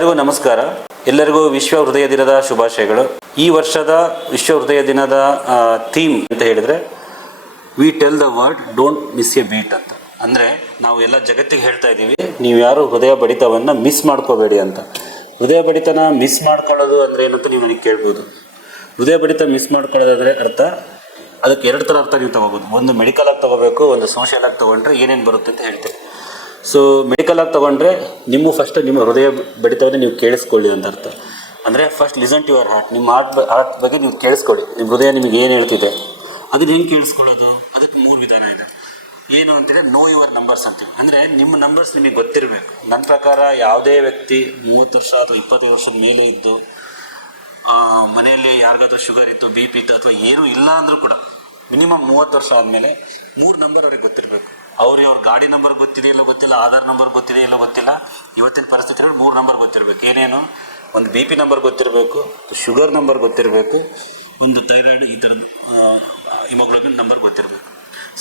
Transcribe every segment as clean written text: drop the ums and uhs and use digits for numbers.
ಎಲ್ಲರಿಗೂ ನಮಸ್ಕಾರ. ಎಲ್ಲರಿಗೂ ವಿಶ್ವ ಹೃದಯ ದಿನದ ಶುಭಾಶಯಗಳು. ಈ ವರ್ಷದ ವಿಶ್ವ ಹೃದಯ ದಿನದ ಥೀಮ್ ಅಂತ ಹೇಳಿದರೆ we tell the word don't miss a beat ಅಂತ. ಅಂದರೆ ನಾವು ಎಲ್ಲ ಜಗತ್ತಿಗೆ ಹೇಳ್ತಾ ಇದ್ದೀವಿ, ನೀವು ಯಾರು ಹೃದಯ ಬಡಿತವನ್ನು ಮಿಸ್ ಮಾಡ್ಕೋಬೇಡಿ ಅಂತ. ಹೃದಯ ಬಡಿತನ ಮಿಸ್ ಮಾಡ್ಕೊಳ್ಳೋದು ಅಂದರೆ ಏನಂತ ನೀವು ನನಗೆ ಕೇಳ್ಬೋದು. ಹೃದಯ ಬಡಿತ ಮಿಸ್ ಮಾಡ್ಕೊಳ್ಳೋದಂದರೆ ಅರ್ಥ, ಅದಕ್ಕೆ ಎರಡು ಥರ ಅರ್ಥ ನೀವು ತೊಗೋಬೋದು. ಒಂದು ಮೆಡಿಕಲಾಗಿ ತೊಗೋಬೇಕು, ಒಂದು ಸೋಷಿಯಲ್ ಆಗಿ ತೊಗೊಂಡ್ರೆ ಏನೇನು ಬರುತ್ತೆ ಅಂತ ಹೇಳ್ತೇವೆ. ಸೊ ಮೆಡಿಕಲಾಗಿ ತೊಗೊಂಡ್ರೆ ನಿಮ್ಮ ಹೃದಯ ಬಡಿತವನ್ನು ನೀವು ಕೇಳಿಸ್ಕೊಳ್ಳಿ ಅಂತ ಅರ್ಥ. ಅಂದರೆ first listen to your heart. ನಿಮ್ಮ ಹಾರ್ಟ್ ಬಗ್ಗೆ ನೀವು ಕೇಳಿಸ್ಕೊಳ್ಳಿ. ನಿಮ್ಮ ಹೃದಯ ನಿಮಗೆ ಏನು ಹೇಳ್ತಿದೆ ಅದನ್ನು ಹೆಂಗೆ ಕೇಳಿಸ್ಕೊಳ್ಳೋದು, ಅದಕ್ಕೆ 3 ವಿಧಾನ ಇದೆ. ಏನು ಅಂತೇಳಿ ನೋ ಯುವರ್ ನಂಬರ್ಸ್ ಅಂತೀವಿ. ಅಂದರೆ ನಿಮ್ಮ ನಂಬರ್ಸ್ ನಿಮಗೆ ಗೊತ್ತಿರಬೇಕು. ನನ್ನ ಪ್ರಕಾರ ಯಾವುದೇ ವ್ಯಕ್ತಿ 30 ವರ್ಷ ಅಥವಾ 25 ವರ್ಷದ ಮೇಲೆ ಇದ್ದು ಮನೆಯಲ್ಲಿ ಯಾರಿಗಾದ್ರೂ ಶುಗರ್ ಇತ್ತು, ಬಿ ಪಿ ಇತ್ತು ಅಥವಾ ಏನೂ ಇಲ್ಲ ಅಂದರೂ ಕೂಡ ಮಿನಿಮಮ್ 30 ವರ್ಷ ಆದಮೇಲೆ 3 ನಂಬರ್ ಅವ್ರಿಗೆ ಗೊತ್ತಿರಬೇಕು. ಅವ್ರ ಗಾಡಿ ನಂಬರ್ ಗೊತ್ತಿದೆಯಲ್ಲೋ ಗೊತ್ತಿಲ್ಲ, ಆಧಾರ್ ನಂಬರ್ ಗೊತ್ತಿದೆಯಲ್ಲೋ ಗೊತ್ತಿಲ್ಲ, ಇವತ್ತಿನ ಪರಿಸ್ಥಿತಿಯಲ್ಲಿ 3 ನಂಬರ್ ಗೊತ್ತಿರಬೇಕು. ಏನೇನು? ಒಂದು ಬಿ ಪಿ ನಂಬರ್ ಗೊತ್ತಿರಬೇಕು, ಶುಗರ್ ನಂಬರ್ ಗೊತ್ತಿರಬೇಕು, ಒಂದು ಥೈರಾಯ್ಡ್ ಈ ಥರದ್ದು ಹಿಮೋಗ್ಲೋಬಿನ್ ನಂಬರ್ ಗೊತ್ತಿರಬೇಕು.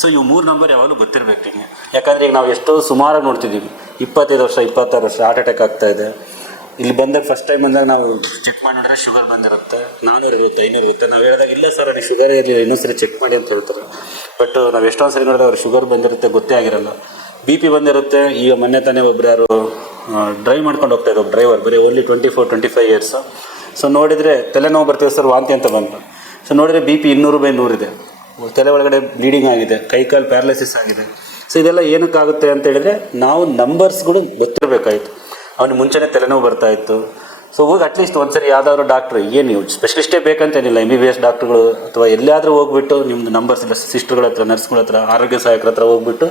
ಸೊ ಇವು 3 ನಂಬರ್ ಯಾವಾಗಲೂ ಗೊತ್ತಿರಬೇಕು ನಿಮಗೆ. ಯಾಕಂದರೆ ಈಗ ನಾವು ಎಷ್ಟೋ ಸುಮಾರಾಗಿ ನೋಡ್ತಿದ್ದೀವಿ, 25 ವರ್ಷ 26 ವರ್ಷ ಹಾರ್ಟ್ ಅಟ್ಯಾಕ್ ಆಗ್ತಾಯಿದೆ. ಇಲ್ಲಿ ಬಂದಾಗ ಫಸ್ಟ್ ಟೈಮ್ ಬಂದಾಗ ನಾವು ಚೆಕ್ ಮಾಡಿ ನೋಡಿದ್ರೆ ಶುಗರ್ ಬಂದಿರುತ್ತೆ, 400 ಇರುತ್ತೆ, 500 ಇರುತ್ತೆ. ನಾವು ಹೇಳಿದಾಗ ಇಲ್ಲ ಸರ್ ನನಗೆ ಶುಗರ್ ಇರಲಿಲ್ಲ, ಇನ್ನೊಂದು ಸರಿ ಚೆಕ್ ಮಾಡಿ ಅಂತ ಹೇಳ್ತಾರೆ. ಬಟ್ ನಾವು ಎಷ್ಟೊಂದು ಸರಿ ನೋಡಿದ್ರೆ ಅವ್ರು ಶುಗರ್ ಬಂದಿರುತ್ತೆ, ಗೊತ್ತೇ ಆಗಿರಲ್ಲ. ಬಿ ಪಿ ಬಂದಿರುತ್ತೆ. ಈಗ ಮೊನ್ನೆ ತಾನೇ ಒಬ್ಬರು ಯಾರು ಡ್ರೈವ್ ಮಾಡ್ಕೊಂಡು ಹೋಗ್ತಾಯಿದ್ರು, ಒಬ್ಬ ಡ್ರೈವರ್, ಬರೀ ಓನ್ಲಿ 24-25 ಇಯರ್ಸು. ಸೊ ನೋಡಿದರೆ ತಲೆನೋವು ಬರ್ತೀವಿ ಸರ್, ವಾಂತಿ ಅಂತ ಬಂತು. ಸೊ ನೋಡಿದರೆ ಬಿ ಪಿ 200/100 ಇದೆ, ತಲೆ ಒಳಗಡೆ ಬ್ಲೀಡಿಂಗ್ ಆಗಿದೆ, ಕೈಕಾಲು ಪ್ಯಾರಲೈಸಿಸ್ ಆಗಿದೆ. ಸೊ ಇದೆಲ್ಲ ಏನಕ್ಕಾಗುತ್ತೆ ಅಂತ ಹೇಳಿದರೆ ನಾವು ನಂಬರ್ಸ್ಗಳು ಗೊತ್ತಿರಬೇಕಾಯಿತು. ಅವನಿಗೆ ಮುಂಚೆನೇ ತಲೆನೋವು ಬರ್ತಾಯಿತ್ತು. ಸೊ ಹೋಗಿ ಅಟ್ಲೀಸ್ಟ್ ಒಂದ್ಸರಿ ಯಾವುದಾದ್ರು ಡಾಕ್ಟ್ರು, ಏನು ಸ್ಪೆಷಲಿಸ್ಟೇ ಬೇಕಂತೇನಿಲ್ಲ, MBBS ಡಾಕ್ಟ್ರುಗಳು ಅಥವಾ ಎಲ್ಲಾದರೂ ಹೋಗ್ಬಿಟ್ಟು ನಿಮ್ಮದು ನಂಬರ್ಸ್ ಇಲ್ಲ, ಸಿಸ್ಟರ್ಗಳ ಹತ್ರ, ನರ್ಸ್ಗಳ ಹತ್ರ, ಆರೋಗ್ಯ ಸಹಾಯಕರ ಹತ್ರ ಹೋಗ್ಬಿಟ್ಟು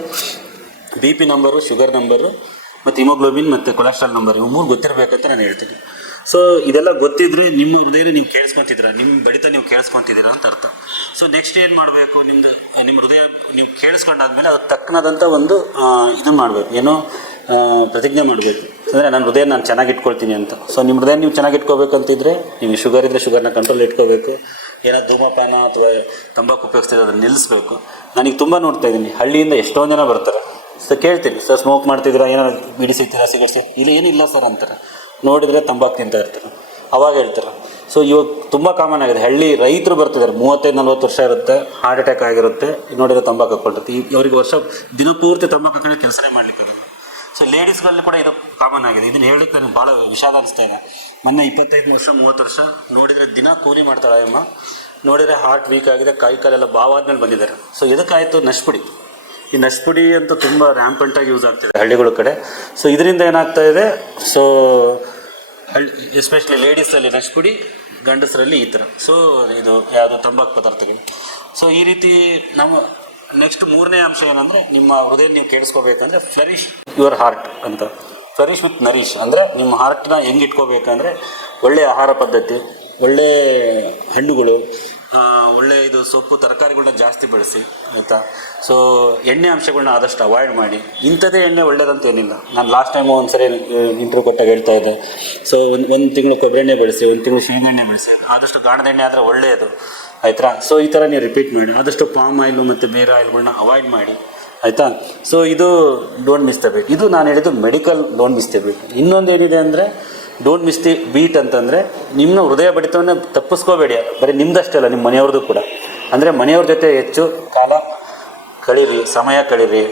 B P number, sugar number ಮತ್ತು ಹಿಮೋಗ್ಲೋಬಿನ್ ಮತ್ತು ಕೊಲೆಸ್ಟ್ರಾಲ್ ನಂಬರ್ ಇವು 3 ಗೊತ್ತಿರಬೇಕಂತ ನಾನು ಹೇಳ್ತೀನಿ. ಸೊ ಇದೆಲ್ಲ ಗೊತ್ತಿದ್ದರೆ ನಿಮ್ಮ ಹೃದಯ ನೀವು ಕೇಳಿಸ್ಕೊತಿದ್ದೀರಾ, ನಿಮ್ಮ ಬಡಿತ ನೀವು ಕೇಳಿಸ್ಕೊತಿದ್ದೀರಾ ಅಂತ ಅರ್ಥ. ಸೊ ನೆಕ್ಸ್ಟ್ ಏನು ಮಾಡಬೇಕು, ನಿಮ್ಮ ಹೃದಯ ನೀವು ಕೇಳಿಸ್ಕೊಂಡಾದ್ಮೇಲೆ ಅದಕ್ಕೆ ತಕ್ಕನಾದಂಥ ಒಂದು ಇದನ್ನು ಮಾಡಬೇಕು, ಏನೋ ಪ್ರತಿಜ್ಞೆ ಮಾಡಬೇಕು. ಅಂದರೆ ನನ್ನ ಹೃದಯ ನಾನು ಚೆನ್ನಾಗಿ ಇಟ್ಕೊಳ್ತೀನಿ ಅಂತ. ಸೊ ನಿಮ್ಮ ಹೃದಯ ನೀವು ಚೆನ್ನಾಗಿ ಇಟ್ಕೋಬೇಕಂತಿದ್ರೆ, ನಿಮಗೆ ಶುಗರ್ ಇದ್ದರೆ ಶುಗರ್ನ ಕಂಟ್ರೋಲ್ ಇಟ್ಕೋಬೇಕು. ಏನಾದ್ರು ಧೂಮಪಾನ ಅಥವಾ ತಂಬಾಕು ಉಪಯೋಗಿಸ್ತಿದ್ರೆ ಅದನ್ನು ನಿಲ್ಲಿಸ್ಬೇಕು. ನಾನೀಗ ತುಂಬ ನೋಡ್ತಾ ಇದ್ದೀನಿ, ಹಳ್ಳಿಯಿಂದ ಎಷ್ಟೊಂದು ಜನ ಬರ್ತಾರೆ. ಸೊ ಕೇಳ್ತೀನಿ, ಸರ್ ಸ್ಮೋಕ್ ಮಾಡ್ತಿದ್ದೀರಾ, ಏನಾದ್ರು ಬಿಡಿ ಸಿಗ್ತೀರಾ, ಸಿಗರೇಟ್ ಇಲ್ಲ, ಏನಿಲ್ಲ ಸರ್ ಅಂತಾರೆ. ನೋಡಿದರೆ ತಂಬಾಕು ತಿಂತಾ ಇರ್ತಾರೆ, ಅವಾಗ ಹೇಳ್ತಾರೆ. ಸೊ ಇವಾಗ ತುಂಬ ಕಾಮನ್ ಆಗಿದೆ, ಹಳ್ಳಿ ರೈತರು ಬರ್ತಿದ್ದಾರೆ, 35-40 ವರ್ಷ ಇರುತ್ತೆ, ಹಾರ್ಟ್ ಅಟ್ಯಾಕ್ ಆಗಿರುತ್ತೆ, ನೋಡಿದರೆ ತಂಬಾಕು ಹಾಕ್ಕೊಂಡಿರುತ್ತೆ. ಇವರಿಗೆ ವರ್ಷ ದಿನಪೂರ್ತಿ ತಂಬಾಕು ಹಾಕೊಂಡು ಕೆಲಸನೇ ಮಾಡಲಿಕ್ಕಾಗಲ್ಲ. ಸೊ ಲೇಡೀಸ್ಗಳಲ್ಲಿ ಕೂಡ ಇದು ಕಾಮನ್ ಆಗಿದೆ. ಇದನ್ನು ಹೇಳಲಿಕ್ಕೆ ನನಗೆ ಭಾಳ ವಿಷಾದ ಅನಿಸ್ತಾ ಇದೆ. ಮೊನ್ನೆ 25 ವರ್ಷ 30 ವರ್ಷ ನೋಡಿದರೆ ದಿನ ಕೂಲಿ ಮಾಡ್ತಾಳೆ ಅಮ್ಮ, ನೋಡಿದರೆ ಹಾರ್ಟ್ ವೀಕ್ ಆಗಿದೆ, ಕಾಲೆಲ್ಲ ಬಾವಾದ್ಮೇಲೆ ಬಂದಿದ್ದಾರೆ. ಸೊ ಇದಕ್ಕಾಯಿತು ನಶ್ಪುಡಿ. ಈ ನಶ್ಪುಡಿ ಅಂತೂ ತುಂಬ ರ್ಯಾಂಪಂಟಾಗಿ ಯೂಸ್ ಆಗ್ತಿದೆ ಹಳ್ಳಿಗಳ ಕಡೆ. ಸೊ ಇದರಿಂದ ಏನಾಗ್ತಾ ಇದೆ, ಸೊ ಎಸ್ಪೆಷಲಿ ಲೇಡೀಸಲ್ಲಿ ನಶ್ಪುಡಿ, ಗಂಡಸರಲ್ಲಿ ಈ ಥರ. ಸೊ ಇದು ಯಾವುದು ತಂಬಾಕು ಪದಾರ್ಥಗಳು. ಸೊ ಈ ರೀತಿ ನಾವು ನೆಕ್ಸ್ಟ್ 3ನೇ ಅಂಶ ಏನಂದರೆ, ನಿಮ್ಮ ಹೃದಯ ನೀವು ಕೇಳಿಸ್ಕೋಬೇಕಂದ್ರೆ ಫ್ಲರಿಶ್ ಯುವರ್ ಹಾರ್ಟ್ ಅಂತ. ಫ್ಲರಿಶ್ ವಿತ್ ನರಿಶ್ ಅಂದರೆ ನಿಮ್ಮ ಹಾರ್ಟ್ನ ಹೆಂಗೆ ಇಟ್ಕೋಬೇಕಂದ್ರೆ, ಒಳ್ಳೆಯ ಆಹಾರ ಪದ್ಧತಿ, ಒಳ್ಳೆಯ ಹಣ್ಣುಗಳು, ಒಳ್ಳೆ ಇದು ಸೊಪ್ಪು ತರಕಾರಿಗಳನ್ನ ಜಾಸ್ತಿ ಬಳಸಿ, ಆಯಿತಾ. ಸೊ ಎಣ್ಣೆ ಅಂಶಗಳನ್ನ ಆದಷ್ಟು ಅವಾಯ್ಡ್ ಮಾಡಿ. ಇಂಥದ್ದೇ ಎಣ್ಣೆ ಒಳ್ಳೇದಂತ ಏನಿಲ್ಲ. ನಾನು ಲಾಸ್ಟ್ ಟೈಮು ಒಂದು ಸರಿ ಇಂಟ್ರ್ಯೂ ಕೊಟ್ಟಾಗ ಹೇಳ್ತಾ ಇದ್ದೆ. ಸೊ ಒಂದು ತಿಂಗಳು ಕೊಬ್ಬರಿ ಎಣ್ಣೆ ಬೆಳೆಸಿ, ಒಂದು ತಿಂಗಳು ಶೇಂಗೆಣ್ಣೆ ಬೆಳೆಸಿ, ಆದಷ್ಟು ಗಾಣದ ಎಣ್ಣೆ ಆದರೆ ಒಳ್ಳೆಯದು, ಆಯಿತಾ. ಸೊ ಈ ಥರ ನೀವು ರಿಪೀಟ್ ಮಾಡಿ. ಆದಷ್ಟು ಪಾಮ್ ಆಯಿಲು ಮತ್ತು ಬೇರೆ ಆಯಿಲ್ಗಳನ್ನ ಅವಾಯ್ಡ್ ಮಾಡಿ, ಆಯಿತಾ. ಸೊ ಇದು ಡೋಂಟ್ ಮಿಸ್ ದ ಬೀಟ್. ಇದು ನಾನು ಹೇಳಿದ್ದು medical don't miss the beat. ಇನ್ನೊಂದು ಏನಿದೆ ಅಂದರೆ ಡೋಂಟ್ ಮಿಸ್ ದಿ ಬೀಟ್ ಅಂತಂದರೆ, ನಿಮ್ಮ ಹೃದಯ ಬಡಿತವನ್ನು ತಪ್ಪಿಸ್ಕೋಬೇಡಿ. ಬರೀ ನಿಮ್ಮದಷ್ಟೇ ಅಲ್ಲ, ನಿಮ್ಮ ಮನೆಯವ್ರದ್ದು ಕೂಡ. ಅಂದರೆ ಮನೆಯವ್ರ ಜೊತೆ ಹೆಚ್ಚು ಕಾಲ ಕಳೀರಿ, ಸಮಯ ಕಳೀರಿ.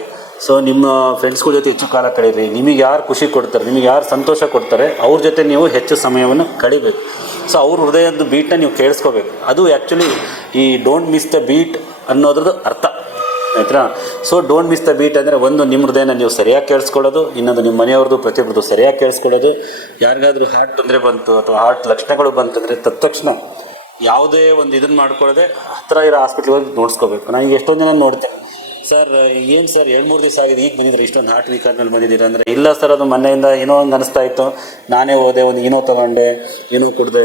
ಸೊ ನಿಮ್ಮ ಫ್ರೆಂಡ್ಸ್ಗಳ ಜೊತೆ ಹೆಚ್ಚು ಕಾಲ ಕಳೀರಿ. ನಿಮಗೆ ಯಾರು ಖುಷಿ ಕೊಡ್ತಾರೆ, ನಿಮಗೆ ಯಾರು ಸಂತೋಷ ಕೊಡ್ತಾರೆ, ಅವ್ರ ಜೊತೆ ನೀವು ಹೆಚ್ಚು ಸಮಯವನ್ನು ಕಳಿಬೇಕು. ಸೊ ಅವ್ರ ಹೃದಯದ ಬೀಟನ್ನ ನೀವು ಕೇಳಿಸ್ಕೋಬೇಕು. ಅದು ಆ್ಯಕ್ಚುಲಿ ಈ ಡೋಂಟ್ ಮಿಸ್ ದ ಬೀಟ್ ಅನ್ನೋದ್ರದ್ದು ಅರ್ಥ, ಆಯ್ತಾ. So don't miss the beat ಅಂದರೆ, ಒಂದು ನಿಮ್ಮ ಹೃದಯನ ನೀವು ಸರಿಯಾಗಿ ಕೇಳಿಸ್ಕೊಳ್ಳೋದು, ಇನ್ನೊಂದು ನಿಮ್ಮ ಮನೆಯವ್ರದ್ದು ಪ್ರತಿಯೊಬ್ಬರದ್ದು ಸರಿಯಾಗಿ ಕೇಳಿಸ್ಕೊಳ್ಳೋದು. ಯಾರಿಗಾದ್ರೂ ಹಾರ್ಟ್ ತೊಂದರೆ ಬಂತು ಅಥವಾ ಹಾರ್ಟ್ ಲಕ್ಷಣಗಳು ಬಂತಂದರೆ ತಕ್ಷಣ ಯಾವುದೇ ಒಂದು ಇದನ್ನು ಮಾಡ್ಕೊಳ್ಳೋದೆ ಹತ್ತಿರ ಇರೋ ಹಾಸ್ಪಿಟ್ಲಿಗೆ ಹೋಗಿ ನೋಡಿಸ್ಕೋಬೇಕು. ನಾನು ಈಗ ಎಷ್ಟೊಂದು ಜನ ನೋಡ್ತೇನೆ, ಸರ್ ಏನು ಸರ್ 2-3 ದಿವಸ ಆಗಿದೆ, ಈಗ ಬಂದಿದ್ರೆ, ಇಷ್ಟೊಂದು ಹಾರ್ಟ್ ವೀಕ್ ಆದಮೇಲೆ ಬಂದಿದ್ದೀರಾ ಅಂದರೆ, ಇಲ್ಲ ಸರ್ ಅದು ಮೊನ್ನೆಯಿಂದ ಏನೋ ಒಂದು ಅನಿಸ್ತಾ ಇತ್ತು, ನಾನೇ ಹೋದೆ, ಒಂದು ಏನೋ ತೊಗೊಂಡೆ, ಏನೋ ಕುಡಿದೆ,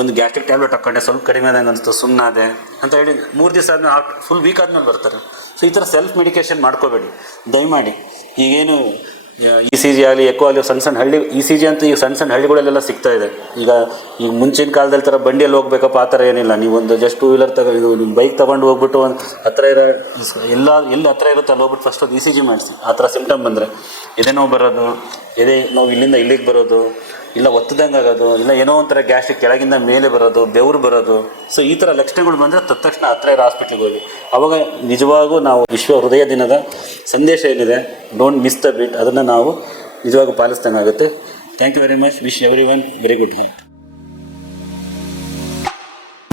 ಒಂದು ಗ್ಯಾಸ್ಟ್ರಿಕ್ ಟ್ಯಾಬ್ಲೆಟ್ ಹಾಕ್ಕೊಂಡೆ, ಸ್ವಲ್ಪ ಕಡಿಮೆ ಆದಂಗೆ ಅನಿಸ್ತು, ಸುಮ್ಮನಾದೆ ಅಂತ ಹೇಳಿ 3 ದಿವಸ ಆದಮೇಲೆ ಹಾರ್ಟ್ ಫುಲ್ ವೀಕ್ ಆದಮೇಲೆ ಬರ್ತಾರೆ. ಸೊ ಈ ಥರ ಸೆಲ್ಫ್ ಮೆಡಿಕೇಷನ್ ಮಾಡ್ಕೋಬೇಡಿ ದಯಮಾಡಿ. ಈಗೇನು ECG ಆಗಲಿ, ಎಕೋ ಆಗಲಿ, ಸಣ್ಣ ಹಳ್ಳಿ ECG ಅಂತ ಈಗ ಸಣ್ಣ ಹಳ್ಳಿಗಳಲ್ಲೆಲ್ಲ ಸಿಗ್ತಾ ಇದೆ. ಈಗ ಮುಂಚಿನ ಕಾಲದಲ್ಲಿ ಥರ ಬಂಡಿಯಲ್ಲಿ ಹೋಗ್ಬೇಕಪ್ಪ ಆ ಥರ ಏನಿಲ್ಲ. ನೀವೊಂದು ಜಸ್ಟ್ 2 ವೀಲರ್ ನಿಮ್ಮ ಬೈಕ್ ತೊಗೊಂಡು ಹೋಗ್ಬಿಟ್ಟು ಒಂದು ಹತ್ತಿರ ಇರೋ ಎಲ್ಲಿ ಹತ್ತಿರ ಇರುತ್ತೆ ಅಲ್ಲಿ ಹೋಗ್ಬಿಟ್ಟು ಫಸ್ಟ್ ಒಂದು ECG ಮಾಡಿಸಿ. ಆ ಥರ ಸಿಮ್ಟಮ್ ಬಂದರೆ ಎದೆ ನೋವು ಬರೋದು, ಎದೆ ನೋವು ಇಲ್ಲಿಂದ ಇಲ್ಲಿಗೆ ಬರೋದು, ಇಲ್ಲ ಒತ್ತದಂಗೆ ಆಗೋದು, ಇಲ್ಲ ಏನೋ ಒಂಥರ ಗ್ಯಾಸ್ಟ್ರಿಕ್ ಕೆಳಗಿಂದ ಮೇಲೆ ಬರೋದು, ಬೆವರು ಬರೋದು. ಸೊ ಈ ಥರ ಲಕ್ಷಣಗಳು ಬಂದರೆ ತಕ್ಷಣ ಹತ್ತಿರ ಇರೋ ಹಾಸ್ಪಿಟ್ಲಿಗೆ ಹೋಗಿ. ಅವಾಗ ನಿಜವಾಗೂ ನಾವು ವಿಶ್ವ ಹೃದಯ ದಿನದ ಸಂದೇಶ ಏನಿದೆ, ಡೋಂಟ್ ಮಿಸ್ ದ ಬೀಟ್, ಅದನ್ನು ನಾವು ನಿಜವಾಗೂ ಪಾಲಿಸ್ದಂಗೆ ಆಗುತ್ತೆ. Thank you very much. Wish everyone very good health.